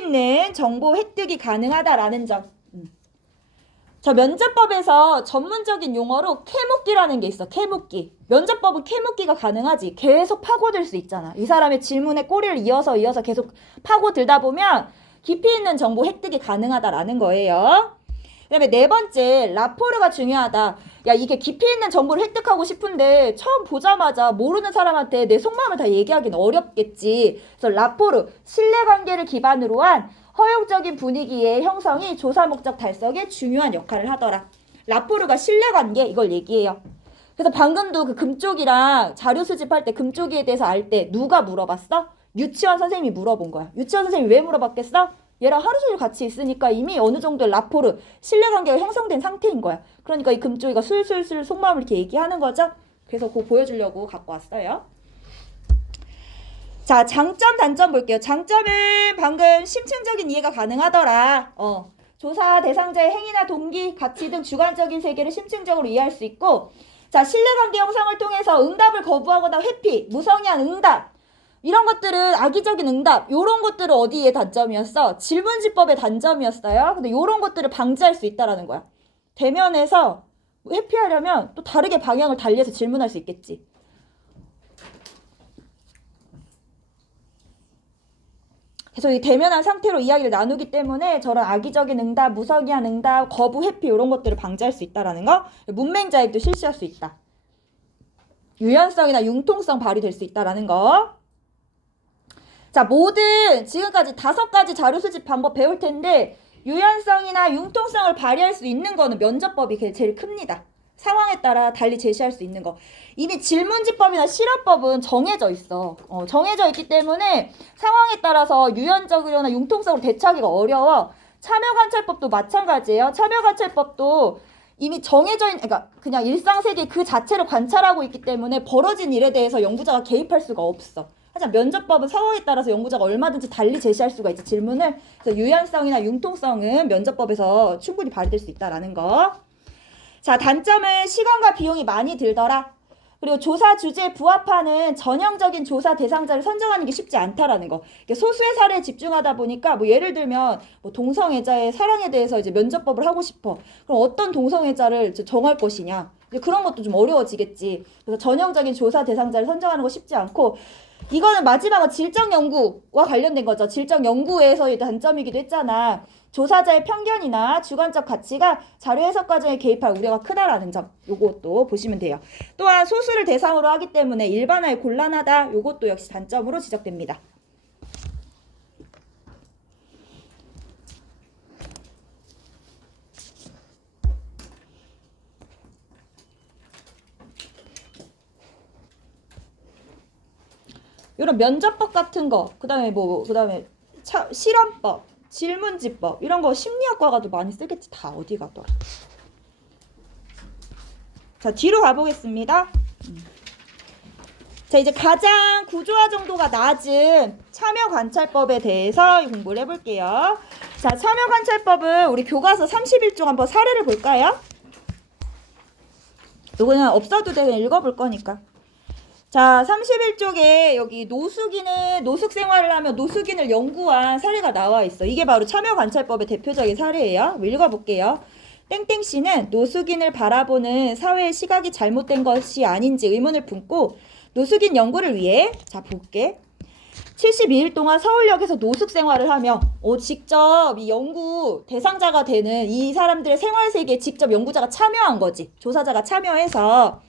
있는 정보 획득이 가능하다라는 점. 저 면접법에서 전문적인 용어로 캐묻기라는 게 있어. 캐묻기. 면접법은 캐묻기가 가능하지. 계속 파고들 수 있잖아. 이 사람의 질문에 꼬리를 이어서 계속 파고들다 보면 깊이 있는 정보 획득이 가능하다라는 거예요. 그 다음에 네 번째, 라포르가 중요하다. 야, 이게 깊이 있는 정보를 획득하고 싶은데 처음 보자마자 모르는 사람한테 내 속마음을 다 얘기하기는 어렵겠지. 그래서 라포르, 신뢰관계를 기반으로 한 허용적인 분위기의 형성이 조사 목적 달성에 중요한 역할을 하더라. 라포르가 신뢰관계 이걸 얘기해요. 그래서 방금도 그 금쪽이랑 자료 수집할 때 금쪽이에 대해서 알 때 누가 물어봤어? 유치원 선생님이 물어본 거야. 유치원 선생님이 왜 물어봤겠어? 얘랑 하루 종일 같이 있으니까 이미 어느 정도의 라포르, 신뢰관계가 형성된 상태인 거야. 그러니까 이 금쪽이가 술술술 속마음을 이렇게 얘기하는 거죠. 그래서 그거 보여주려고 갖고 왔어요. 자, 장점, 단점 볼게요. 장점은 방금 심층적인 이해가 가능하더라. 조사 대상자의 행위나 동기, 가치 등 주관적인 세계를 심층적으로 이해할 수 있고, 자, 신뢰관계 형성을 통해서 응답을 거부하거나 회피, 무성의한 응답, 이런 것들은 악의적인 응답, 요런 것들은 어디에 단점이었어? 질문지법의 단점이었어요. 근데 요런 것들을 방지할 수 있다라는 거야. 대면에서 회피하려면 또 다르게 방향을 달리해서 질문할 수 있겠지. 그래서 이 대면한 상태로 이야기를 나누기 때문에 저런 악의적인 응답, 무성의한 응답, 거부, 회피 이런 것들을 방지할 수 있다라는 거. 문맹자입도 실시할 수 있다. 유연성이나 융통성 발휘될 수 있다라는 거. 자, 모든 지금까지 5가지 자료 수집 방법 배울 텐데 유연성이나 융통성을 발휘할 수 있는 거는 면접법이 제일 큽니다. 상황에 따라 달리 제시할 수 있는 거. 이미 질문지법이나 실험법은 정해져 있어. 정해져 있기 때문에 상황에 따라서 유연적이거나 융통성으로 대처하기가 어려워. 참여관찰법도 마찬가지예요. 참여관찰법도 이미 정해져 있는, 그러니까 그냥 일상세계 그 자체를 관찰하고 있기 때문에 벌어진 일에 대해서 연구자가 개입할 수가 없어. 하지만 면접법은 상황에 따라서 연구자가 얼마든지 달리 제시할 수가 있지, 질문을. 그래서 유연성이나 융통성은 면접법에서 충분히 발휘될 수 있다라는 거. 자, 단점은 시간과 비용이 많이 들더라. 그리고 조사 주제에 부합하는 전형적인 조사 대상자를 선정하는 게 쉽지 않다라는 거. 소수의 사례에 집중하다 보니까 뭐 예를 들면 뭐 동성애자의 사랑에 대해서 이제 면접법을 하고 싶어. 그럼 어떤 동성애자를 정할 것이냐. 이제 그런 것도 좀 어려워지겠지. 그래서 전형적인 조사 대상자를 선정하는 거 쉽지 않고, 이거는 마지막은 질적 연구와 관련된 거죠. 질적 연구에서의 단점이기도 했잖아. 조사자의 편견이나 주관적 가치가 자료 해석 과정에 개입할 우려가 크다라는 점. 요것도 보시면 돼요. 또한 소수를 대상으로 하기 때문에 일반화에 곤란하다. 요것도 역시 단점으로 지적됩니다. 이런 면접법 같은 거, 그 다음에 실험법, 질문지법, 이런 거 심리학과가도 많이 쓰겠지. 다 어디 가더라. 자, 뒤로 가보겠습니다. 자, 이제 가장 구조화 정도가 낮은 참여관찰법에 대해서 공부를 해볼게요. 자, 참여관찰법은 우리 교과서 31쪽 한번 사례를 볼까요? 이거는 없어도 돼. 그냥 읽어볼 거니까. 자, 31쪽에 여기 노숙 생활을 하며 노숙인을 연구한 사례가 나와 있어. 이게 바로 참여관찰법의 대표적인 사례예요. 읽어볼게요. 땡땡씨는 노숙인을 바라보는 사회의 시각이 잘못된 것이 아닌지 의문을 품고 노숙인 연구를 위해, 자, 볼게. 72일 동안 서울역에서 노숙 생활을 하며 직접 이 연구 대상자가 되는 이 사람들의 생활세계에 직접 연구자가 참여한 거지. 조사자가 참여해서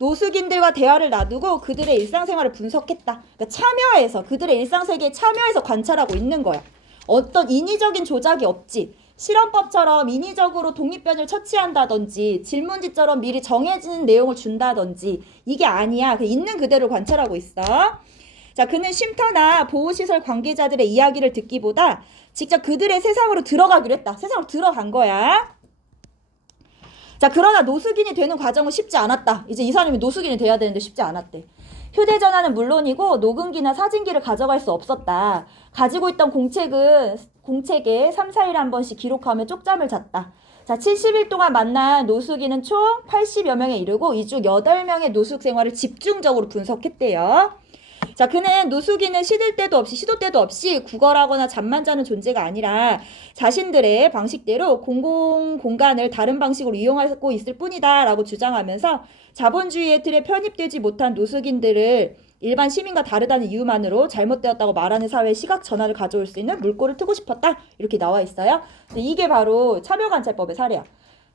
노숙인들과 대화를 나누고 그들의 일상생활을 분석했다. 그러니까 참여해서, 그들의 일상세계에 참여해서 관찰하고 있는 거야. 어떤 인위적인 조작이 없지. 실험법처럼 인위적으로 독립변을 처치한다든지 질문지처럼 미리 정해진 내용을 준다든지 이게 아니야. 있는 그대로 관찰하고 있어. 자, 그는 쉼터나 보호시설 관계자들의 이야기를 듣기보다 직접 그들의 세상으로 들어가기로 했다. 세상으로 들어간 거야. 자, 그러나 노숙인이 되는 과정은 쉽지 않았다. 이제 이 사람이 노숙인이 돼야 되는데 쉽지 않았대. 휴대전화는 물론이고 녹음기나 사진기를 가져갈 수 없었다. 가지고 있던 공책에 3, 4일에 한 번씩 기록하며 쪽잠을 잤다. 자, 70일 동안 만난 노숙인은 총 80여 명에 이르고 이 중 8명의 노숙 생활을 집중적으로 분석했대요. 자, 그는 노숙인은 시들 때도 없이 시도 때도 없이 구걸하거나 잠만 자는 존재가 아니라 자신들의 방식대로 공공 공간을 다른 방식으로 이용하고 있을 뿐이다 라고 주장하면서 자본주의의 틀에 편입되지 못한 노숙인들을 일반 시민과 다르다는 이유만으로 잘못되었다고 말하는 사회의 시각 전환을 가져올 수 있는 물꼬를 트고 싶었다. 이렇게 나와 있어요. 이게 바로 참여관찰법의 사례야.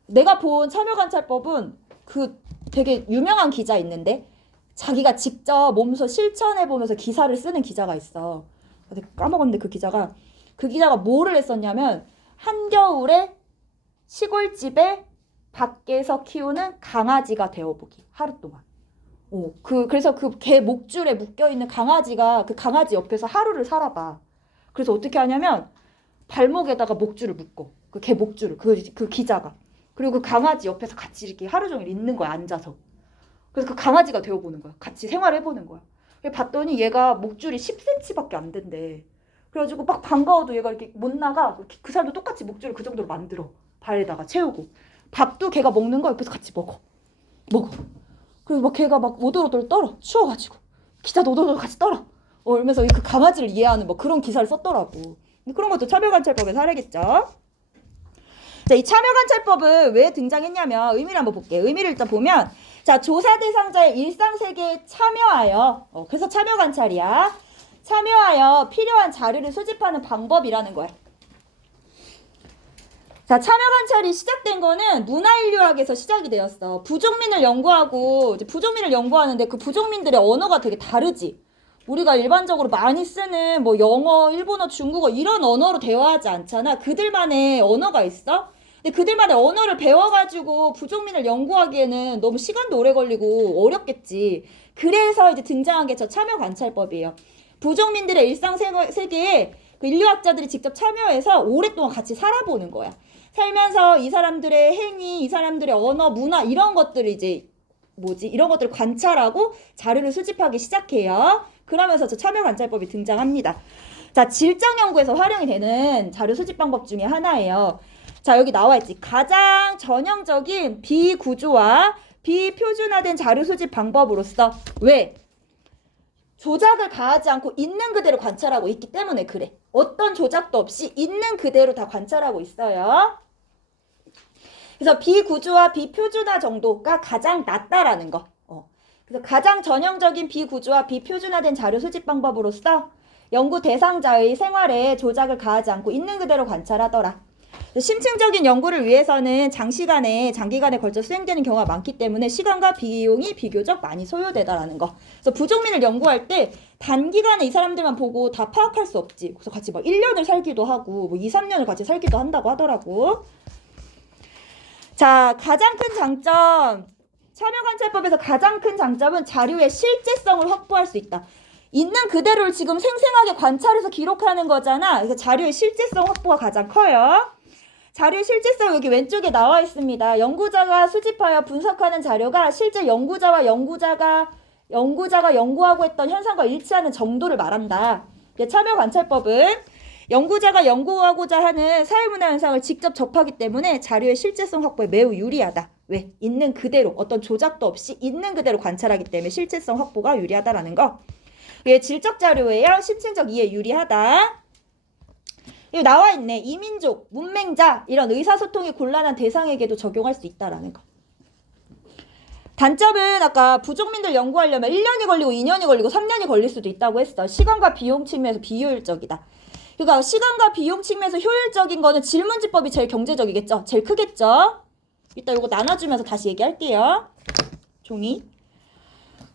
내가 본 참여관찰법은 그 되게 유명한 기자 있는데 자기가 직접 몸소 실천해보면서 기사를 쓰는 기자가 있어. 내가 까먹었는데 그 기자가 뭐를 했었냐면 한겨울에 시골집에 밖에서 키우는 강아지가 되어보기. 하루 동안. 그래서 그 개 목줄에 묶여있는 강아지가 그 강아지 옆에서 하루를 살아봐. 그래서 어떻게 하냐면 발목에다가 목줄을 묶어. 그 개 목줄을. 그 기자가. 그리고 그 강아지 옆에서 같이 이렇게 하루 종일 있는 거야, 앉아서. 그래서 그 강아지가 되어보는 거야. 같이 생활해보는 거야. 봤더니 얘가 목줄이 10cm밖에 안 된대. 그래가지고 막 반가워도 얘가 이렇게 못 나가. 그 사람도 똑같이 목줄을 그 정도로 만들어. 발에다가 채우고. 밥도 걔가 먹는 거 옆에서 같이 먹어. 그래서 막 걔가 막 오돌오돌 떨어. 추워가지고. 기자도 오돌오돌 같이 떨어. 이러면서 그 강아지를 이해하는 뭐 그런 기사를 썼더라고. 그런 것도 참여관찰법의 사례겠죠. 자, 이 참여관찰법은 왜 등장했냐면 의미를 한번 볼게요. 의미를 일단 보면 자, 조사 대상자의 일상세계에 참여하여 그래서 참여관찰이야. 참여하여 필요한 자료를 수집하는 방법이라는 거야. 자, 참여관찰이 시작된 거는 문화인류학에서 시작이 되었어. 부족민을 연구하고 이제 부족민을 연구하는데 그 부족민들의 언어가 되게 다르지. 우리가 일반적으로 많이 쓰는 뭐 영어, 일본어, 중국어 이런 언어로 대화하지 않잖아. 그들만의 언어가 있어. 근데 그들만의 언어를 배워가지고 부족민을 연구하기에는 너무 시간도 오래 걸리고 어렵겠지. 그래서 이제 등장한 게 저 참여관찰법이에요. 부족민들의 일상 세계에 그 인류학자들이 직접 참여해서 오랫동안 같이 살아보는 거야. 살면서 이 사람들의 행위, 이 사람들의 언어, 문화 이런 것들을 이제 이런 것들을 관찰하고 자료를 수집하기 시작해요. 그러면서 저 참여관찰법이 등장합니다. 자, 질적 연구에서 활용이 되는 자료 수집 방법 중에 하나예요. 자, 여기 나와 있지. 가장 전형적인 비구조화, 비표준화된 자료 수집 방법으로서 왜? 조작을 가하지 않고 있는 그대로 관찰하고 있기 때문에 그래. 어떤 조작도 없이 있는 그대로 다 관찰하고 있어요. 그래서 비구조화, 비표준화 정도가 가장 낮다라는 거. 그래서 가장 전형적인 비구조화, 비표준화된 자료 수집 방법으로서 연구 대상자의 생활에 조작을 가하지 않고 있는 그대로 관찰하더라. 심층적인 연구를 위해서는 장기간에 걸쳐 수행되는 경우가 많기 때문에 시간과 비용이 비교적 많이 소요되다라는 거. 그래서 부족민을 연구할 때 단기간에 이 사람들만 보고 다 파악할 수 없지. 그래서 같이 막 1년을 살기도 하고 뭐 2, 3년을 같이 살기도 한다고 하더라고. 자, 가장 큰 장점. 참여관찰법에서 가장 큰 장점은 자료의 실제성을 확보할 수 있다. 있는 그대로를 지금 생생하게 관찰해서 기록하는 거잖아. 그래서 자료의 실제성 확보가 가장 커요. 자료의 실제성 여기 왼쪽에 나와 있습니다. 연구자가 수집하여 분석하는 자료가 실제 연구자가 연구하고 했던 현상과 일치하는 정도를 말한다. 참여관찰법은 연구자가 연구하고자 하는 사회문화 현상을 직접 접하기 때문에 자료의 실제성 확보에 매우 유리하다. 왜? 있는 그대로 어떤 조작도 없이 있는 그대로 관찰하기 때문에 실제성 확보가 유리하다라는 거. 이게 질적 자료예요. 심층적 이해에 유리하다. 여기 나와 있네. 이민족, 문맹자 이런 의사소통이 곤란한 대상에게도 적용할 수 있다라는 거. 단점은 아까 부족민들 연구하려면 1년이 걸리고 2년이 걸리고 3년이 걸릴 수도 있다고 했어. 시간과 비용 측면에서 비효율적이다. 그러니까 시간과 비용 측면에서 효율적인 거는 질문지법이 제일 경제적이겠죠. 제일 크겠죠. 이따 이거 나눠주면서 다시 얘기할게요. 종이.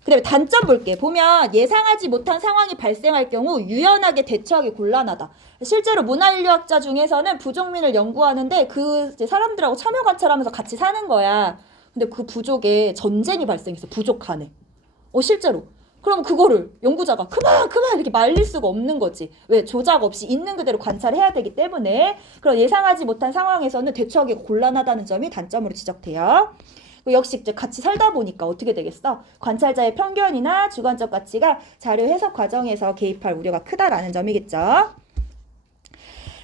그 다음에 단점 볼게. 보면 예상하지 못한 상황이 발생할 경우 유연하게 대처하기 곤란하다. 실제로 문화인류학자 중에서는 부족민을 연구하는데 그 사람들하고 참여 관찰하면서 같이 사는 거야. 근데 그 부족에 전쟁이 발생했어. 부족 간에. 실제로. 그럼 그거를 연구자가 그만 이렇게 말릴 수가 없는 거지. 왜? 조작 없이 있는 그대로 관찰해야 되기 때문에 그런 예상하지 못한 상황에서는 대처하기가 곤란하다는 점이 단점으로 지적돼요. 역시 이제 같이 살다 보니까 어떻게 되겠어? 관찰자의 편견이나 주관적 가치가 자료 해석 과정에서 개입할 우려가 크다라는 점이겠죠.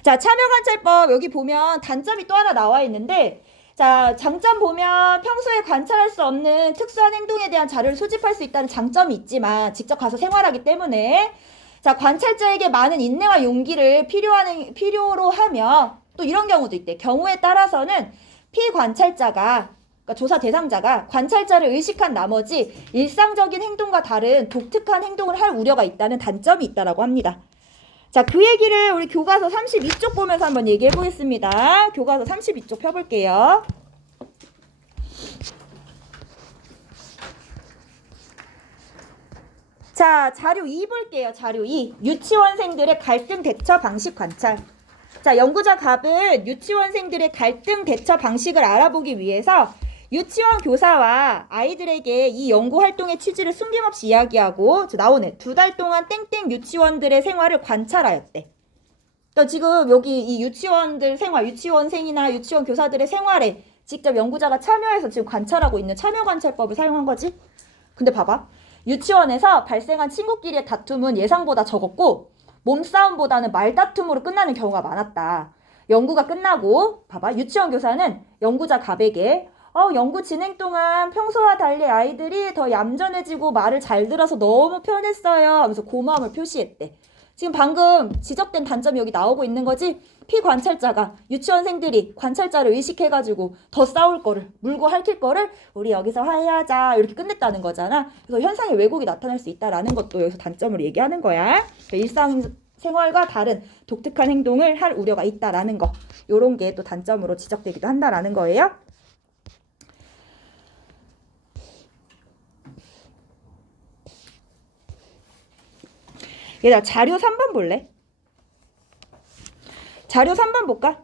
자, 참여관찰법 여기 보면 단점이 또 하나 나와 있는데 자, 장점 보면 평소에 관찰할 수 없는 특수한 행동에 대한 자료를 수집할 수 있다는 장점이 있지만 직접 가서 생활하기 때문에 자, 관찰자에게 많은 인내와 용기를 필요로 하며 또 이런 경우도 있대. 경우에 따라서는 피관찰자가 그러니까 조사 대상자가 관찰자를 의식한 나머지 일상적인 행동과 다른 독특한 행동을 할 우려가 있다는 단점이 있다라고 합니다. 자, 그 얘기를 우리 교과서 32쪽 보면서 한번 얘기해 보겠습니다. 교과서 32쪽 펴볼게요. 자, 자료 2 볼게요. 자료 2. 유치원생들의 갈등 대처 방식 관찰. 자, 연구자 갑은 유치원생들의 갈등 대처 방식을 알아보기 위해서 유치원 교사와 아이들에게 이 연구 활동의 취지를 숨김없이 이야기하고 나오네. 2달 동안 땡땡 유치원들의 생활을 관찰하였대. 그러니까 지금 여기 이 유치원들 생활, 유치원생이나 유치원 교사들의 생활에 직접 연구자가 참여해서 지금 관찰하고 있는 참여관찰법을 사용한 거지. 근데 봐봐. 유치원에서 발생한 친구끼리의 다툼은 예상보다 적었고 몸싸움보다는 말다툼으로 끝나는 경우가 많았다. 연구가 끝나고 봐봐. 유치원 교사는 연구자 갑에게 연구 진행 동안 평소와 달리 아이들이 더 얌전해지고 말을 잘 들어서 너무 편했어요 하면서 고마움을 표시했대. 지금 방금 지적된 단점이 여기 나오고 있는 거지. 피관찰자가 유치원생들이 관찰자를 의식해가지고 더 싸울 거를 물고 핥힐 거를 우리 여기서 화해하자 이렇게 끝냈다는 거잖아. 그래서 현상의 왜곡이 나타날 수 있다라는 것도 여기서 단점으로 얘기하는 거야. 그러니까 일상생활과 다른 독특한 행동을 할 우려가 있다라는 거. 요런 게 또 단점으로 지적되기도 한다라는 거예요. 얘들아, 자료 3번 볼래? 자료 3번 볼까?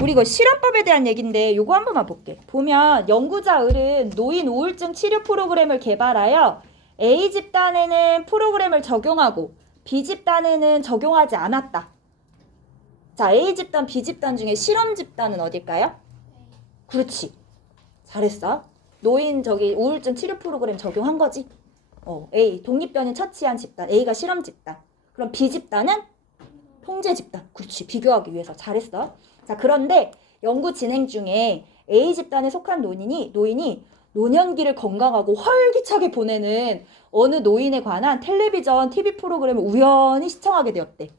우리 이거 실험법에 대한 얘기인데 요거 한 번만 볼게. 보면 연구자 을은 노인 우울증 치료 프로그램을 개발하여 A 집단에는 프로그램을 적용하고 B 집단에는 적용하지 않았다. 자, A 집단, B 집단 중에 실험 집단은 어딜까요? 그렇지. 잘했어. 노인 우울증 치료 프로그램 적용한 거지. A 독립변이 처치한 집단, A가 실험 집단. 그럼 B 집단은 통제 집단. 그렇지. 비교하기 위해서. 잘했어. 자, 그런데 연구 진행 중에 A 집단에 속한 노인이 노년기를 건강하고 활기차게 보내는 어느 노인에 관한 텔레비전 TV 프로그램을 우연히 시청하게 되었대.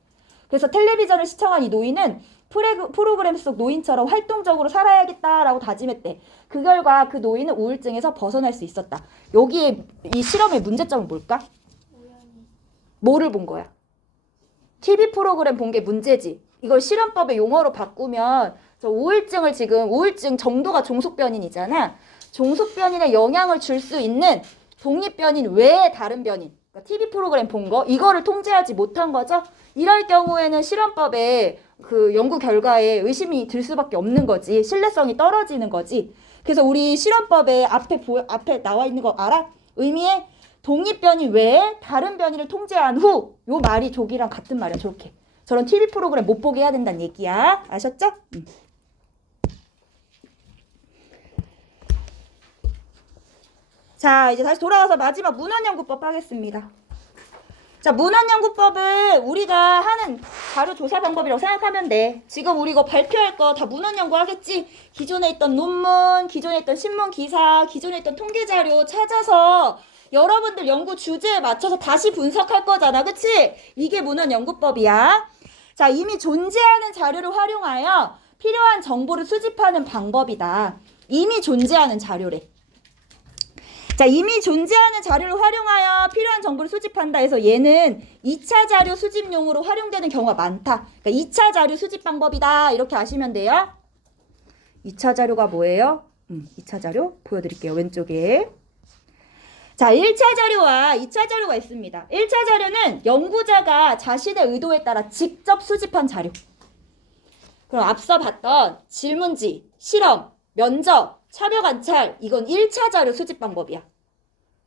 그래서 텔레비전을 시청한 이 노인은 프로그램 속 노인처럼 활동적으로 살아야겠다라고 다짐했대. 그 결과 그 노인은 우울증에서 벗어날 수 있었다. 여기에 이 실험의 문제점은 뭘까? 뭐를 본 거야? TV 프로그램 본 게 문제지. 이걸 실험법의 용어로 바꾸면 우울증 정도가 종속변인이잖아. 종속변인에 영향을 줄 수 있는 독립변인 외의 다른 변인. 그러니까 TV 프로그램 본 거 이거를 통제하지 못한 거죠. 이럴 경우에는 실험법에 그 연구 결과에 의심이 들 수밖에 없는 거지. 신뢰성이 떨어지는 거지. 그래서 우리 실험법에 앞에 나와 있는 거 알아? 의미에 독립변인 외에 다른 변이를 통제한 후 요 말이 저기랑 같은 말이야. 저렇게. 저런 TV 프로그램 못 보게 해야 된다는 얘기야. 아셨죠? 자, 이제 다시 돌아와서 마지막 문헌연구법 하겠습니다. 자, 문헌연구법은 우리가 하는 자료 조사 방법이라고 생각하면 돼. 지금 우리 이거 발표할 거 다 문헌연구 하겠지? 기존에 있던 논문, 기존에 있던 신문 기사, 기존에 있던 통계 자료 찾아서 여러분들 연구 주제에 맞춰서 다시 분석할 거잖아. 그치? 이게 문헌연구법이야. 자, 이미 존재하는 자료를 활용하여 필요한 정보를 수집하는 방법이다. 이미 존재하는 자료래. 자, 이미 존재하는 자료를 활용하여 필요한 정보를 수집한다 해서 얘는 2차 자료 수집용으로 활용되는 경우가 많다. 그러니까 2차 자료 수집 방법이다. 이렇게 아시면 돼요. 2차 자료가 뭐예요? 2차 자료 보여드릴게요. 왼쪽에. 자, 1차 자료와 2차 자료가 있습니다. 1차 자료는 연구자가 자신의 의도에 따라 직접 수집한 자료. 그럼 앞서 봤던 질문지, 실험, 면접, 참여관찰 이건 1차 자료 수집 방법이야.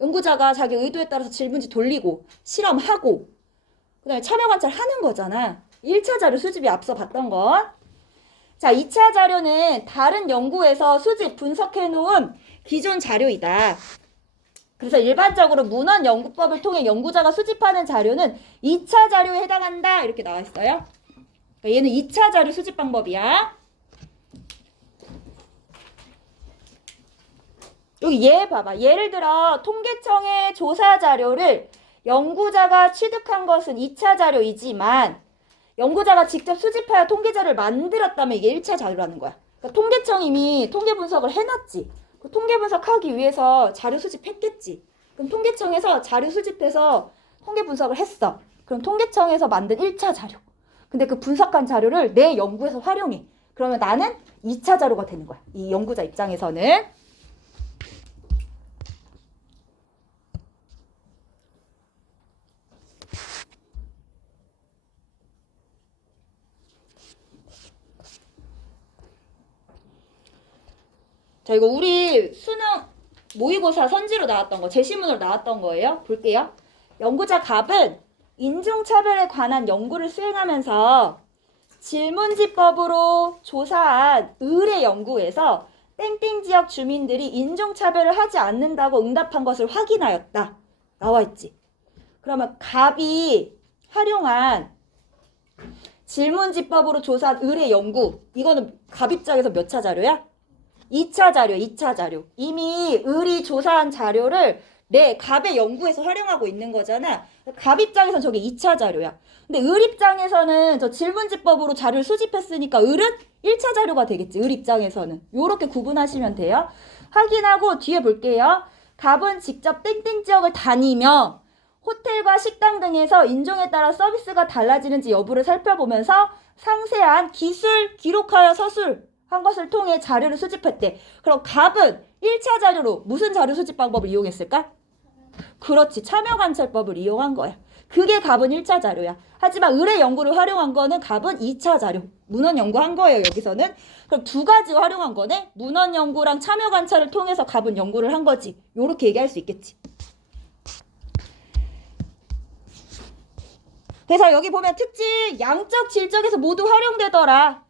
연구자가 자기 의도에 따라서 질문지 돌리고 실험하고 그 다음에 참여관찰 하는 거잖아. 1차 자료 수집이 앞서 봤던 건. 자, 2차 자료는 다른 연구에서 수집, 분석해놓은 기존 자료이다. 그래서 일반적으로 문헌연구법을 통해 연구자가 수집하는 자료는 2차 자료에 해당한다. 이렇게 나와 있어요. 그러니까 얘는 2차 자료 수집 방법이야. 여기 얘 봐봐. 예를 들어 통계청의 조사 자료를 연구자가 취득한 것은 2차 자료이지만 연구자가 직접 수집하여 통계 자료를 만들었다면 이게 1차 자료라는 거야. 그러니까 통계청이 이미 통계 분석을 해놨지. 그 통계 분석하기 위해서 자료 수집했겠지. 그럼 통계청에서 자료 수집해서 통계 분석을 했어. 그럼 통계청에서 만든 1차 자료. 근데 그 분석한 자료를 내 연구에서 활용해. 그러면 나는 2차 자료가 되는 거야. 이 연구자 입장에서는. 자, 이거 우리 수능 모의고사 선지로 나왔던 거, 제시문으로 나왔던 거예요. 볼게요. 연구자 갑은 인종차별에 관한 연구를 수행하면서 질문지법으로 조사한 의뢰 연구에서 땡땡 지역 주민들이 인종차별을 하지 않는다고 응답한 것을 확인하였다. 나와있지. 그러면 갑이 활용한 질문지법으로 조사한 의뢰 연구, 이거는 갑 입장에서 몇 차 자료야? 2차 자료, 2차 자료. 이미 을이 조사한 자료를 내 갑의 연구에서 활용하고 있는 거잖아. 갑 입장에서는 저게 2차 자료야. 근데 을 입장에서는 저 질문지법으로 자료를 수집했으니까 을은 1차 자료가 되겠지. 을 입장에서는. 요렇게 구분하시면 돼요. 확인하고 뒤에 볼게요. 갑은 직접 땡땡 지역을 다니며 호텔과 식당 등에서 인종에 따라 서비스가 달라지는지 여부를 살펴보면서 상세한 기술, 기록하여 서술 한 것을 통해 자료를 수집했대. 그럼 갑은 1차 자료로 무슨 자료 수집 방법을 이용했을까? 그렇지. 참여관찰법을 이용한 거야. 그게 갑은 1차 자료야. 하지만 의뢰 연구를 활용한 거는 갑은 2차 자료. 문헌 연구한 거예요, 여기서는. 그럼 두 가지 활용한 거네. 문헌 연구랑 참여관찰을 통해서 갑은 연구를 한 거지. 요렇게 얘기할 수 있겠지. 그래서 여기 보면 특징, 양적, 질적에서 모두 활용되더라.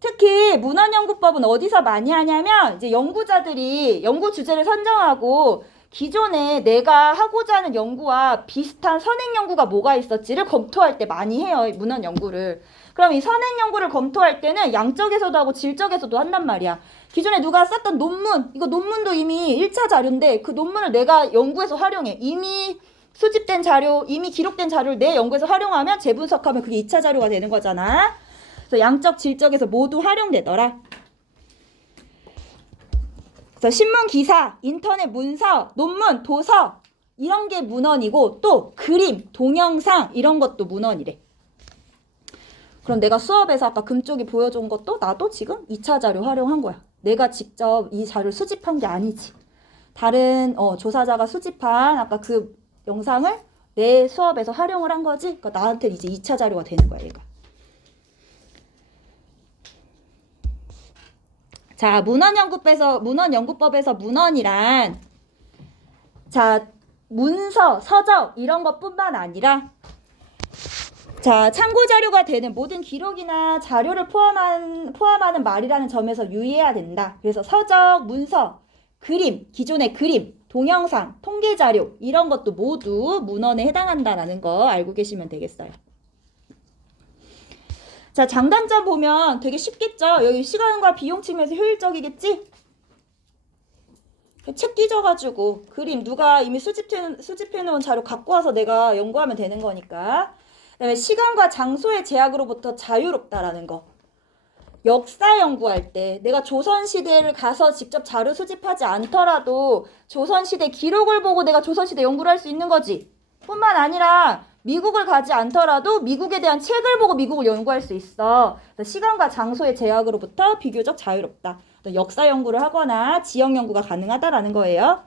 특히 문헌연구법은 어디서 많이 하냐면 이제 연구자들이 연구 주제를 선정하고 기존에 내가 하고자 하는 연구와 비슷한 선행 연구가 뭐가 있었지를 검토할 때 많이 해요. 문헌 연구를. 그럼 이 선행 연구를 검토할 때는 양적에서도 하고 질적에서도 한단 말이야. 기존에 누가 썼던 논문, 이거 논문도 이미 1차 자료인데 그 논문을 내가 연구에서 활용해. 이미 수집된 자료, 이미 기록된 자료를 내 연구에서 활용하면 재분석하면 그게 2차 자료가 되는 거잖아. 그래서 양적, 질적에서 모두 활용되더라. 그래서 신문 기사, 인터넷 문서, 논문, 도서 이런 게 문헌이고 또 그림, 동영상 이런 것도 문헌이래. 그럼 내가 수업에서 아까 금쪽이 보여준 것도 나도 지금 2차 자료 활용한 거야. 내가 직접 이 자료를 수집한 게 아니지. 다른 조사자가 수집한 아까 그 영상을 내 수업에서 활용을 한 거지. 그러니까 나한테 이제 2차 자료가 되는 거야, 얘가. 자, 문헌연구법에서 문헌이란 자, 문서, 서적 이런 것뿐만 아니라 자, 참고 자료가 되는 모든 기록이나 자료를 포함하는 말이라는 점에서 유의해야 된다. 그래서 서적, 문서, 그림, 기존의 그림, 동영상, 통계 자료 이런 것도 모두 문헌에 해당한다라는 거 알고 계시면 되겠어요. 자, 장단점 보면 되게 쉽겠죠? 여기 시간과 비용 측면에서 효율적이겠지? 책 뒤져가지고 그림 누가 이미 수집해놓은 자료 갖고 와서 내가 연구하면 되는 거니까. 그다음에 시간과 장소의 제약으로부터 자유롭다라는 거. 역사 연구할 때 내가 조선시대를 가서 직접 자료 수집하지 않더라도 조선시대 기록을 보고 내가 조선시대 연구를 할 수 있는 거지. 뿐만 아니라 미국을 가지 않더라도 미국에 대한 책을 보고 미국을 연구할 수 있어. 시간과 장소의 제약으로부터 비교적 자유롭다. 역사 연구를 하거나 지역 연구가 가능하다라는 거예요.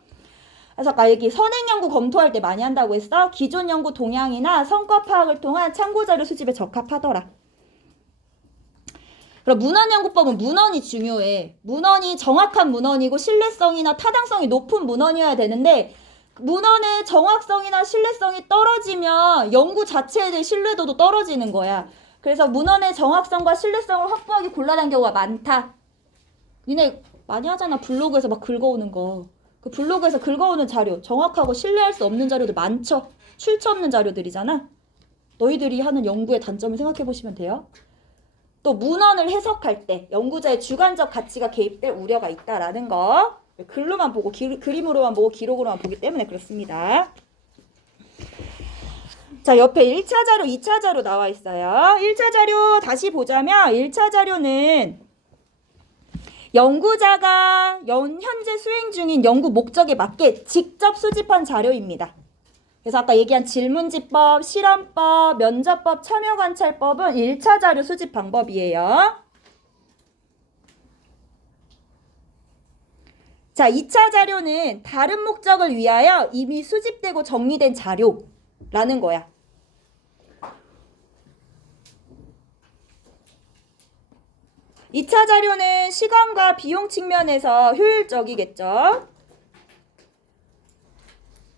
그래서 아까 여기 선행 연구 검토할 때 많이 한다고 했어. 기존 연구 동향이나 성과 파악을 통한 참고 자료 수집에 적합하더라. 그럼 문헌연구법은 문헌이 중요해. 문헌이 정확한 문헌이고 신뢰성이나 타당성이 높은 문헌이어야 되는데 문헌의 정확성이나 신뢰성이 떨어지면 연구 자체에 대한 신뢰도도 떨어지는 거야. 그래서 문헌의 정확성과 신뢰성을 확보하기 곤란한 경우가 많다. 니네 많이 하잖아. 블로그에서 막 긁어오는 거. 그 블로그에서 긁어오는 자료, 정확하고 신뢰할 수 없는 자료들 많죠. 출처 없는 자료들이잖아. 너희들이 하는 연구의 단점을 생각해 보시면 돼요. 또 문헌을 해석할 때 연구자의 주관적 가치가 개입될 우려가 있다라는 거 글로만 보고 그림으로만 보고 기록으로만 보기 때문에 그렇습니다. 자, 옆에 1차 자료, 2차 자료 나와 있어요. 1차 자료 다시 보자면 1차 자료는 연구자가 현재 수행 중인 연구 목적에 맞게 직접 수집한 자료입니다. 그래서 아까 얘기한 질문지법, 실험법, 면접법, 참여관찰법은 1차 자료 수집 방법이에요. 자, 2차 자료는 다른 목적을 위하여 이미 수집되고 정리된 자료라는 거야. 2차 자료는 시간과 비용 측면에서 효율적이겠죠.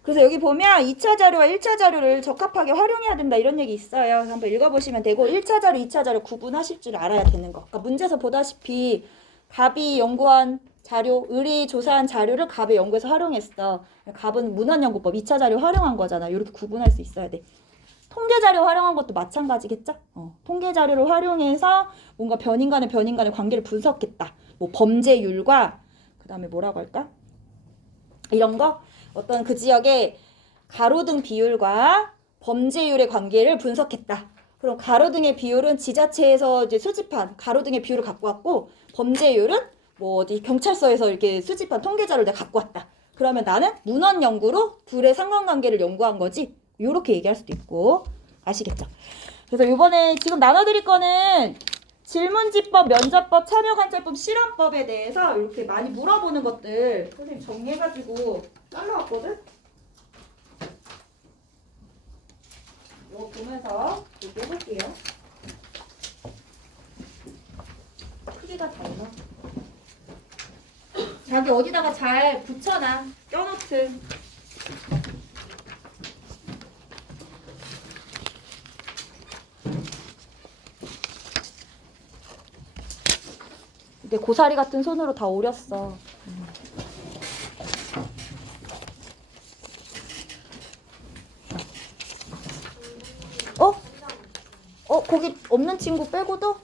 그래서 여기 보면 2차 자료와 1차 자료를 적합하게 활용해야 된다 이런 얘기 있어요. 한번 읽어보시면 되고 1차 자료, 2차 자료 구분하실 줄 알아야 되는 거. 그러니까 문제에서 보다시피 갑이 연구한 자료, 을이 조사한 자료를 갑의 연구에서 활용했어. 갑은 문헌연구법 2차 자료 활용한 거잖아. 이렇게 구분할 수 있어야 돼. 통계 자료 활용한 것도 마찬가지겠죠? 통계 자료를 활용해서 뭔가 변인 간의 관계를 분석했다. 뭐 범죄율과 그 다음에 뭐라고 할까? 이런 거 어떤 그 지역의 가로등 비율과 범죄율의 관계를 분석했다. 그럼 가로등의 비율은 지자체에서 이제 수집한 가로등의 비율을 갖고 왔고 범죄율은 뭐 어디 경찰서에서 이렇게 수집한 통계 자료를 내가 갖고 왔다. 그러면 나는 문헌 연구로 둘의 상관관계를 연구한 거지. 요렇게 얘기할 수도 있고 아시겠죠? 그래서 이번에 지금 나눠드릴 거는 질문지법, 면접법, 참여관찰법, 실험법에 대해서 이렇게 많이 물어보는 것들 선생님 정리해가지고 잘라왔거든? 이거 보면서 이렇게 해볼게요. 크기가 달라. 자기 어디다가 잘 붙여놔. 껴놓듯. 내 고사리 같은 손으로 다 오렸어. 거기 없는 친구 빼고도?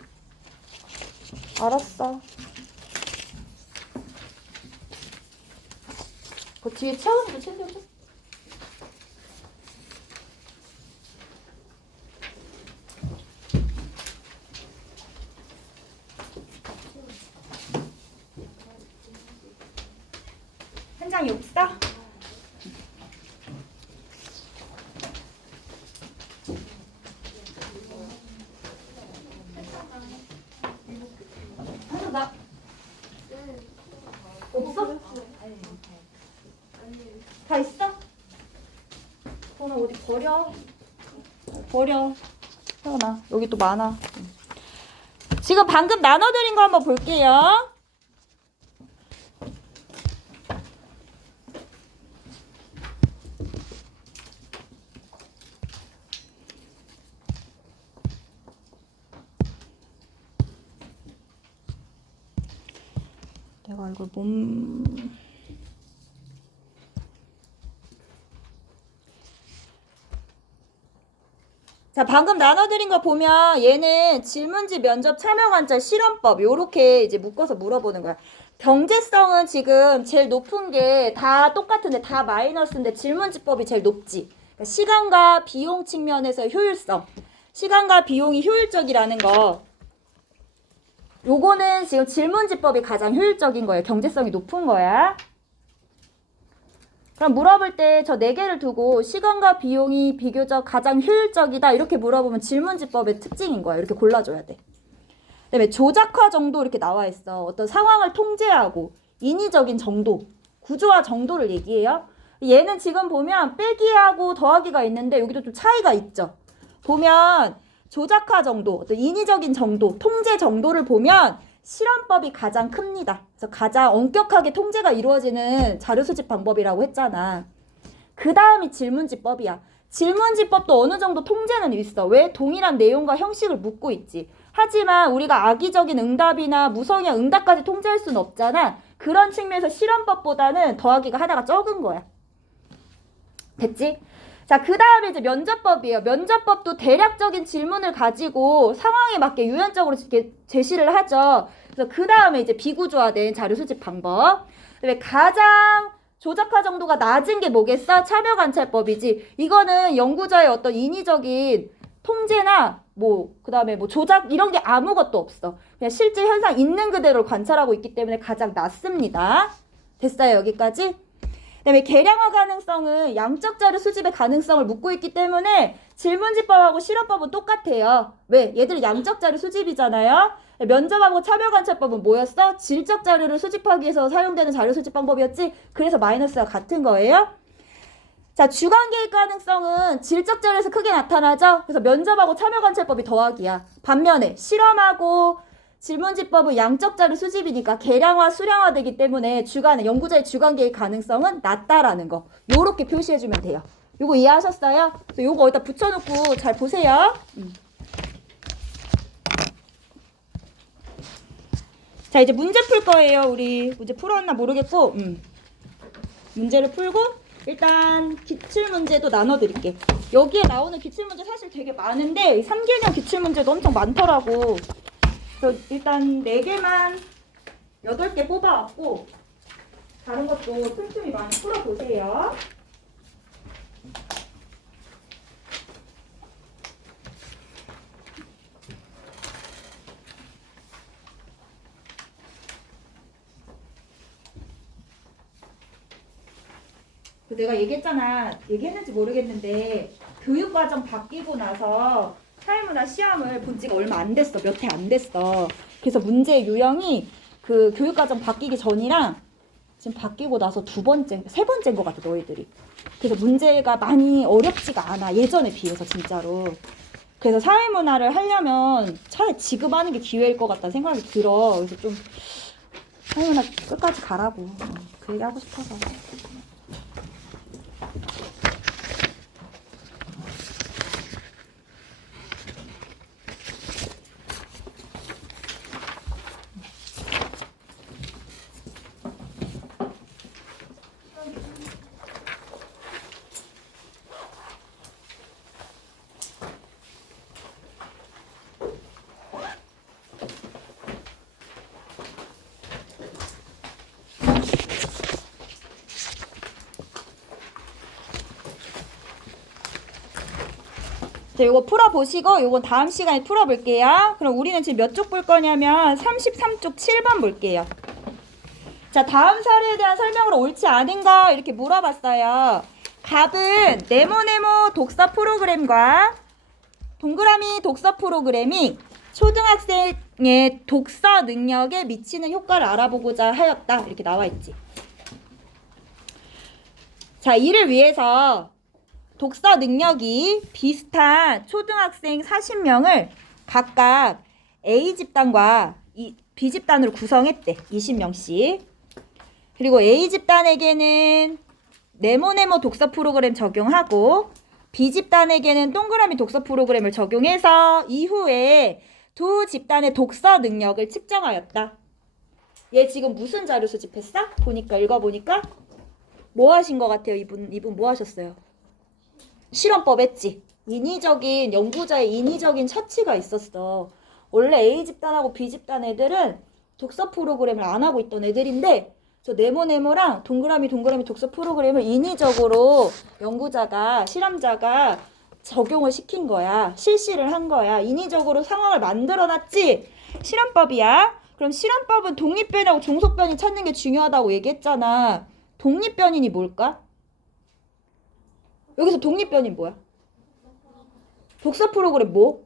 알았어. 그 뒤에 채원이도 챙겨줘. 한 장이 없어? 나 없어? 다 있어? 그거는 어디 버려? 버려. 태어나. 여기 또 많아. 지금 방금 나눠드린 거 한번 볼게요. 내가 이걸 자, 방금 나눠드린 거 보면 얘는 질문지, 면접, 참여관찰, 실험법 요렇게 이제 묶어서 물어보는 거야. 경제성은 지금 제일 높은 게 다 똑같은데 다 마이너스인데 질문지법이 제일 높지. 그러니까 시간과 비용 측면에서 효율성. 시간과 비용이 효율적이라는 거. 요거는 지금 질문지법이 가장 효율적인 거예요. 경제성이 높은 거야. 그럼 물어볼 때 저 4개를 두고 시간과 비용이 비교적 가장 효율적이다 이렇게 물어보면 질문지법의 특징인 거야. 이렇게 골라줘야 돼. 그다음에 조작화 정도 이렇게 나와 있어. 어떤 상황을 통제하고 인위적인 정도, 구조화 정도를 얘기해요. 얘는 지금 보면 빼기하고 더하기가 있는데 여기도 좀 차이가 있죠. 보면 조작화 정도, 어떤 인위적인 정도, 통제 정도를 보면 실험법이 가장 큽니다. 그래서 가장 엄격하게 통제가 이루어지는 자료 수집 방법이라고 했잖아. 그 다음이 질문지법이야. 질문지법도 어느 정도 통제는 있어. 왜? 동일한 내용과 형식을 묻고 있지. 하지만 우리가 악의적인 응답이나 무성의한 응답까지 통제할 수는 없잖아. 그런 측면에서 실험법보다는 더하기가 하나가 적은 거야. 됐지? 자, 그 다음에 이제 면접법이에요. 면접법도 대략적인 질문을 가지고 상황에 맞게 유연적으로 이렇게 제시를 하죠. 그래서 그 다음에 이제 비구조화된 자료 수집 방법. 그다음에 가장 조작화 정도가 낮은 게 뭐겠어? 참여관찰법이지. 이거는 연구자의 어떤 인위적인 통제나 그다음에 조작 이런 게 아무것도 없어. 그냥 실제 현상 있는 그대로 관찰하고 있기 때문에 가장 낮습니다. 됐어요, 여기까지? 그다음에 계량화 가능성은 양적 자료 수집의 가능성을 묻고 있기 때문에 질문지법하고 실험법은 똑같아요. 왜? 얘들 양적 자료 수집이잖아요. 면접하고 참여관찰법은 뭐였어? 질적 자료를 수집하기 위해서 사용되는 자료 수집 방법이었지. 그래서 마이너스가 같은 거예요. 자, 주관 개입 가능성은 질적 자료에서 크게 나타나죠. 그래서 면접하고 참여관찰법이 더하기야. 반면에 실험하고 질문지법은 양적 자료 수집이니까 계량화, 수량화 되기 때문에 연구자의 주관 개입 가능성은 낮다라는 거. 요렇게 표시해주면 돼요. 요거 이해하셨어요? 요거 어디다 붙여놓고 잘 보세요. 자, 이제 문제 풀 거예요. 우리 문제 풀었나 모르겠고 문제를 풀고 일단 기출문제도 나눠드릴게. 여기에 나오는 기출문제 사실 되게 많은데 3개년 기출문제도 엄청 많더라고. 그래서 일단 4개만 8개 뽑아왔고 다른 것도 틈틈이 많이 풀어보세요. 내가 얘기했는지 모르겠는데 교육과정 바뀌고 나서 사회문화 시험을 본 지가 얼마 안 됐어. 몇 해 안 됐어. 그래서 문제 유형이 그 교육과정 바뀌기 전이랑 지금 바뀌고 나서 세 번째인 것 같아, 너희들이. 그래서 문제가 많이 어렵지가 않아, 예전에 비해서 진짜로. 그래서 사회문화를 하려면 차라리 지금 하는 게 기회일 것 같다는 생각이 들어. 그래서 좀 사회문화 끝까지 가라고 그 얘기 하고 싶어서. 자, 요거 풀어보시고 요건 다음 시간에 풀어볼게요. 그럼 우리는 지금 몇 쪽 볼 거냐면 33쪽 7번 볼게요. 자, 다음 사례에 대한 설명으로 옳지 않은 거 이렇게 물어봤어요. 답은 네모네모 독서 프로그램과 동그라미 독서 프로그램이 초등학생의 독서 능력에 미치는 효과를 알아보고자 하였다. 이렇게 나와 있지. 자, 이를 위해서 독서 능력이 비슷한 초등학생 40명을 각각 A집단과 B집단으로 구성했대. 20명씩. 그리고 A집단에게는 네모네모 독서 프로그램 적용하고 B집단에게는 동그라미 독서 프로그램을 적용해서 이후에 두 집단의 독서 능력을 측정하였다. 얘 지금 무슨 자료 수집했어? 읽어보니까 뭐 하신 것 같아요? 이분 뭐 하셨어요? 실험법 했지. 연구자의 인위적인 처치가 있었어. 원래 A집단하고 B집단 애들은 독서 프로그램을 안 하고 있던 애들인데 저 네모네모랑 동그라미 독서 프로그램을 인위적으로 실험자가 적용을 시킨 거야. 실시를 한 거야. 인위적으로 상황을 만들어놨지. 실험법이야. 그럼 실험법은 독립변이하고 종속변이 찾는 게 중요하다고 얘기했잖아. 독립변인이 뭘까? 여기서 독립변인 뭐야? 독서 프로그램 뭐?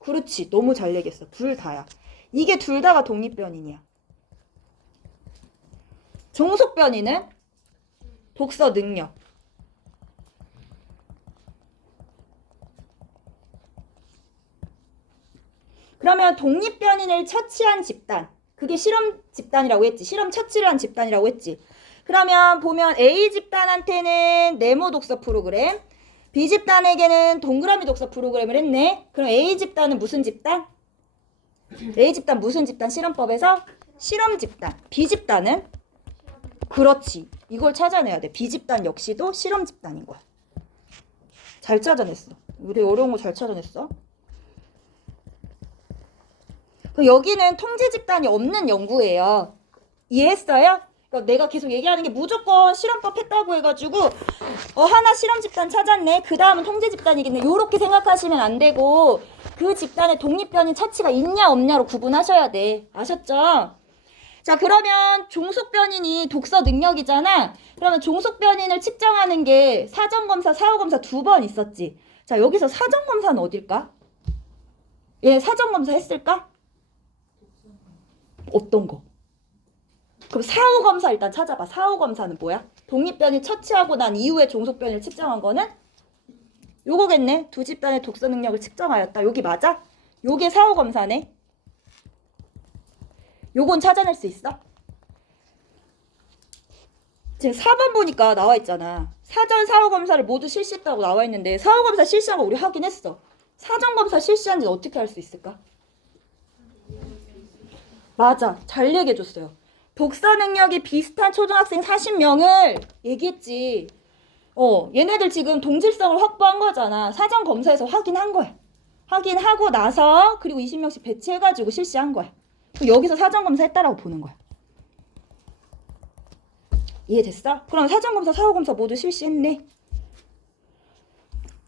그렇지. 너무 잘 얘기했어. 둘 다야. 이게 둘 다가 독립변인이야. 종속변인은 독서 능력. 그러면 독립변인을 처치한 집단. 그게 실험 집단이라고 했지. 실험 처치를 한 집단이라고 했지. 그러면 보면 A집단한테는 네모 독서 프로그램, B집단에게는 동그라미 독서 프로그램을 했네. 그럼 A집단은 무슨 집단? A집단 무슨 집단? 실험법에서 실험 집단. B집단은? 그렇지. 이걸 찾아내야 돼. B집단 역시도 실험 집단인 거야. 잘 찾아냈어. 우리 어려운 거 잘 찾아냈어. 그럼 여기는 통제 집단이 없는 연구예요. 이해했어요? 그러니까 내가 계속 얘기하는 게 무조건 실험법 했다고 해가지고 하나 실험 집단 찾았네. 그 다음은 통제 집단이겠네. 요렇게 생각하시면 안 되고 그 집단에 독립변이 처치가 있냐 없냐로 구분하셔야 돼. 아셨죠? 자, 그러면 종속변인이 독서 능력이잖아. 그러면 종속변인을 측정하는 게 사전검사, 사후검사 2번 있었지. 자, 여기서 사전검사는 어딜까? 얘 사전검사 했을까? 어떤 거? 그럼 사후검사 일단 찾아봐. 사후검사는 뭐야? 독립변이 처치하고 난 이후에 종속변을 측정한 거는? 요거겠네. 두 집단의 독서 능력을 측정하였다. 여기 맞아? 요게 사후검사네. 요건 찾아낼 수 있어? 지금 4번 보니까 나와 있잖아. 사전 사후검사를 모두 실시했다고 나와 있는데 사후검사 실시한 거 우리 하긴 했어. 사전검사 실시한지는 어떻게 할 수 있을까? 맞아. 잘 얘기해줬어요. 독서 능력이 비슷한 초등학생 40명을 얘기했지. 얘네들 지금 동질성을 확보한 거잖아. 사전검사에서 확인한 거야. 확인하고 나서 그리고 20명씩 배치해가지고 실시한 거야. 여기서 사전검사 했다라고 보는 거야. 이해됐어? 그럼 사전검사, 사후검사 모두 실시했네.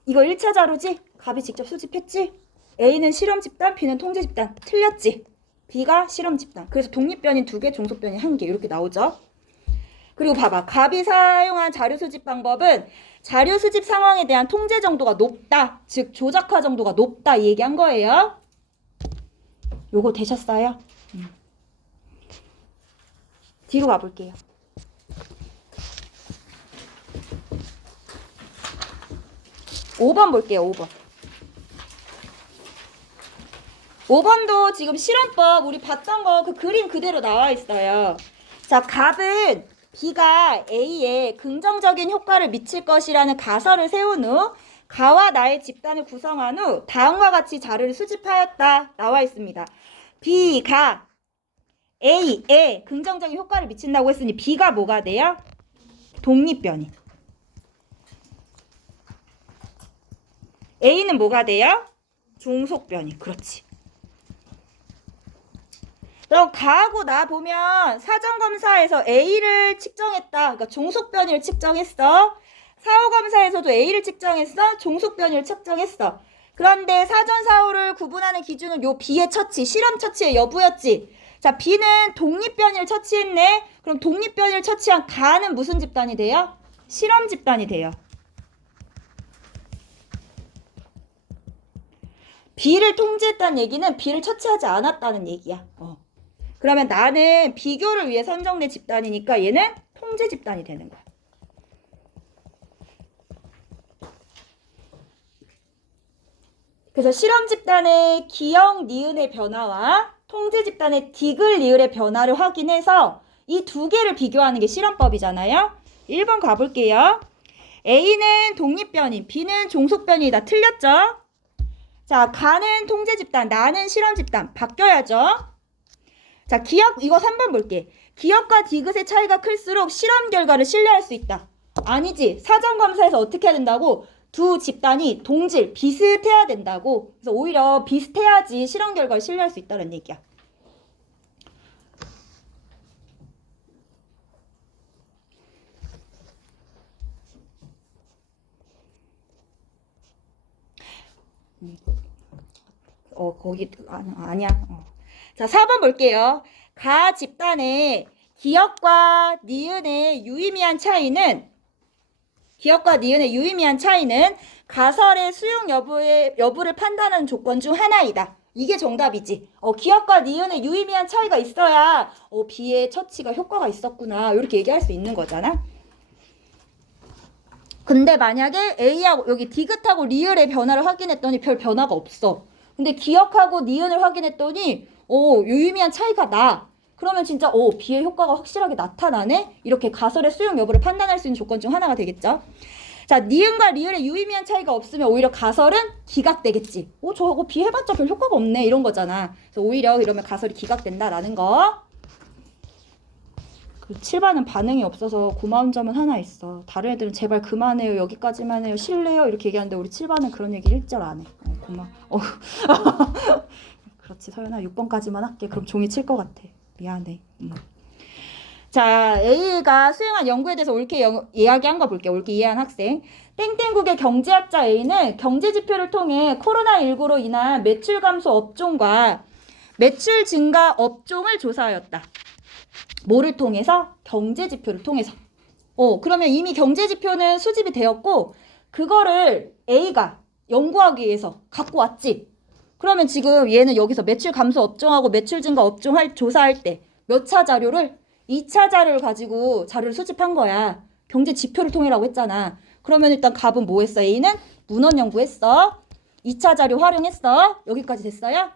이거 1차 자료지? 갑이 직접 수집했지? A는 실험 집단, B는 통제 집단. 틀렸지? B가 실험 집단. 그래서 독립변인 2개, 종속변인 1개 이렇게 나오죠? 그리고 봐봐. 갑이 사용한 자료 수집 방법은 자료 수집 상황에 대한 통제 정도가 높다. 즉 조작화 정도가 높다 이 얘기한 거예요. 요거 되셨어요? 뒤로 가볼게요. 5번 볼게요. 5번. 5번도 지금 실험법 우리 봤던 거 그 그림 그대로 나와 있어요. 자, 갑은 B가 A에 긍정적인 효과를 미칠 것이라는 가설을 세운 후 가와 나의 집단을 구성한 후 다음과 같이 자료를 수집하였다. 나와 있습니다. B가 A에 긍정적인 효과를 미친다고 했으니 B가 뭐가 돼요? 독립변이. A는 뭐가 돼요? 종속변이. 그렇지. 그럼 가하고 나 보면 사전검사에서 A를 측정했다. 그러니까 종속변이를 측정했어. 사후검사에서도 A를 측정했어. 종속변이를 측정했어. 그런데 사전 사후를 구분하는 기준은 요 B의 처치, 실험 처치의 여부였지. 자, B는 독립변이를 처치했네. 그럼 독립변이를 처치한 가는 무슨 집단이 돼요? 실험 집단이 돼요. B를 통제했다는 얘기는 B를 처치하지 않았다는 얘기야. 그러면 나는 비교를 위해 선정된 집단이니까 얘는 통제 집단이 되는 거야. 그래서 실험 집단의 기역, 니은의 변화와 통제 집단의 디귿, 리을의 변화를 확인해서 이 두 개를 비교하는 게 실험법이잖아요. 1번 가볼게요. A는 독립변인, B는 종속변이다. 틀렸죠? 자, 가는 통제 집단, 나는 실험 집단. 바뀌어야죠. 자, 기역, 이거 3번 볼게. 기역과 디귿의 차이가 클수록 실험 결과를 신뢰할 수 있다. 아니지. 사전검사에서 어떻게 해야 된다고? 두 집단이 동질, 비슷해야 된다고. 그래서 오히려 비슷해야지 실험 결과를 신뢰할 수 있다는 얘기야. 거기, 아니야. 자, 4번 볼게요. 가 집단의 기역과 니은의 유의미한 차이는 가설의 수용 여부를 판단하는 조건 중 하나이다. 이게 정답이지. 기역과 니은의 유의미한 차이가 있어야 B의 처치가 효과가 있었구나. 이렇게 얘기할 수 있는 거잖아. 근데 만약에 A하고 여기 디귿하고 리을의 변화를 확인했더니 별 변화가 없어. 근데 기역하고 니은을 확인했더니 유의미한 차이가 나. 그러면 진짜 B의 효과가 확실하게 나타나네? 이렇게 가설의 수용 여부를 판단할 수 있는 조건 중 하나가 되겠죠. 자, 니은과 리을의 유의미한 차이가 없으면 오히려 가설은 기각되겠지. 저거 B 해봤자 별 효과가 없네. 이런 거잖아. 그래서 오히려 이러면 가설이 기각된다라는 거. 7반은 반응이 없어서 고마운 점은 하나 있어. 다른 애들은 제발 그만해요. 여기까지만 해요. 실례요. 이렇게 얘기하는데 우리 7반은 그런 얘기 1절 안 해. 고마워. 그렇지 서연아 6번까지만 할게. 그럼 종이 칠 것 같아. 미안해. 자, A가 수행한 연구에 대해서 옳게 이야기한 거 볼게요. 옳게 이해한 학생. 땡땡국의 경제학자 A는 경제 지표를 통해 코로나19로 인한 매출 감소 업종과 매출 증가 업종을 조사하였다. 뭐를 통해서? 경제 지표를 통해서. 그러면 이미 경제 지표는 수집이 되었고 그거를 A가 연구하기 위해서 갖고 왔지. 그러면 지금 얘는 여기서 매출 감소 업종하고 매출 증가 업종 조사할 때 몇 차 자료를? 2차 자료를 가지고 자료를 수집한 거야. 경제 지표를 통해라고 했잖아. 그러면 일단 갑은 뭐 했어? A는 문헌 연구했어. 2차 자료 활용했어. 여기까지 됐어요?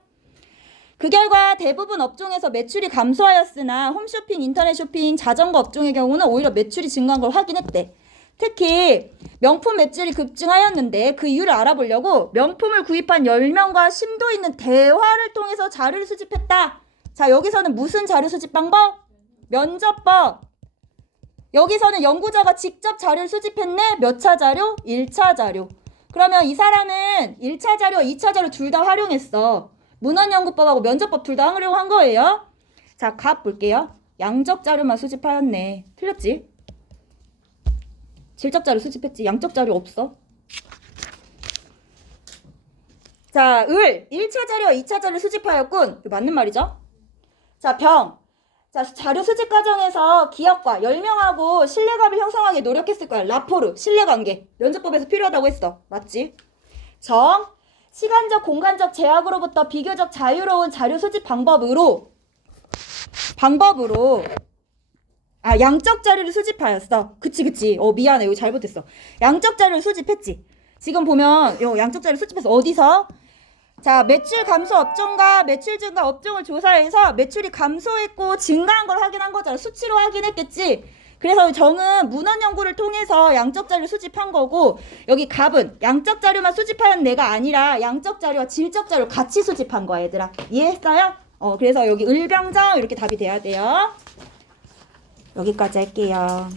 그 결과 대부분 업종에서 매출이 감소하였으나 홈쇼핑, 인터넷 쇼핑, 자전거 업종의 경우는 오히려 매출이 증가한 걸 확인했대. 특히 명품 매출이 급증하였는데 그 이유를 알아보려고 명품을 구입한 10명과 심도 있는 대화를 통해서 자료를 수집했다. 자, 여기서는 무슨 자료 수집 방법? 면접법. 여기서는 연구자가 직접 자료를 수집했네. 몇 차 자료? 1차 자료. 그러면 이 사람은 1차 자료와 2차 자료 둘 다 활용했어. 문헌연구법하고 면접법 둘 다 활용한 거예요. 자, 갑 볼게요. 양적 자료만 수집하였네. 틀렸지? 질적 자료 수집했지. 양적 자료 없어. 자, 을 1차 자료와 2차 자료 수집하였군. 이거 맞는 말이죠? 자, 병. 자, 자료 수집 과정에서 기업과 10명하고 신뢰감을 형성하기 노력했을 거야. 라포르, 신뢰관계. 면접법에서 필요하다고 했어. 맞지? 정. 시간적, 공간적 제약으로부터 비교적 자유로운 자료 수집 방법으로 양적 자료를 수집하였어. 그치. 미안해. 여기 잘못했어. 양적 자료를 수집했지. 지금 보면 양적 자료를 수집해서 어디서? 자, 매출 감소 업종과 매출 증가 업종을 조사해서 매출이 감소했고 증가한 걸 확인한 거잖아. 수치로 확인했겠지. 그래서 정은 문헌 연구를 통해서 양적 자료를 수집한 거고 여기 갑은 양적 자료만 수집하는 내가 아니라 양적 자료와 질적 자료를 같이 수집한 거야, 얘들아. 이해했어요? 그래서 여기 을병정 이렇게 답이 돼야 돼요. 여기까지 할게요.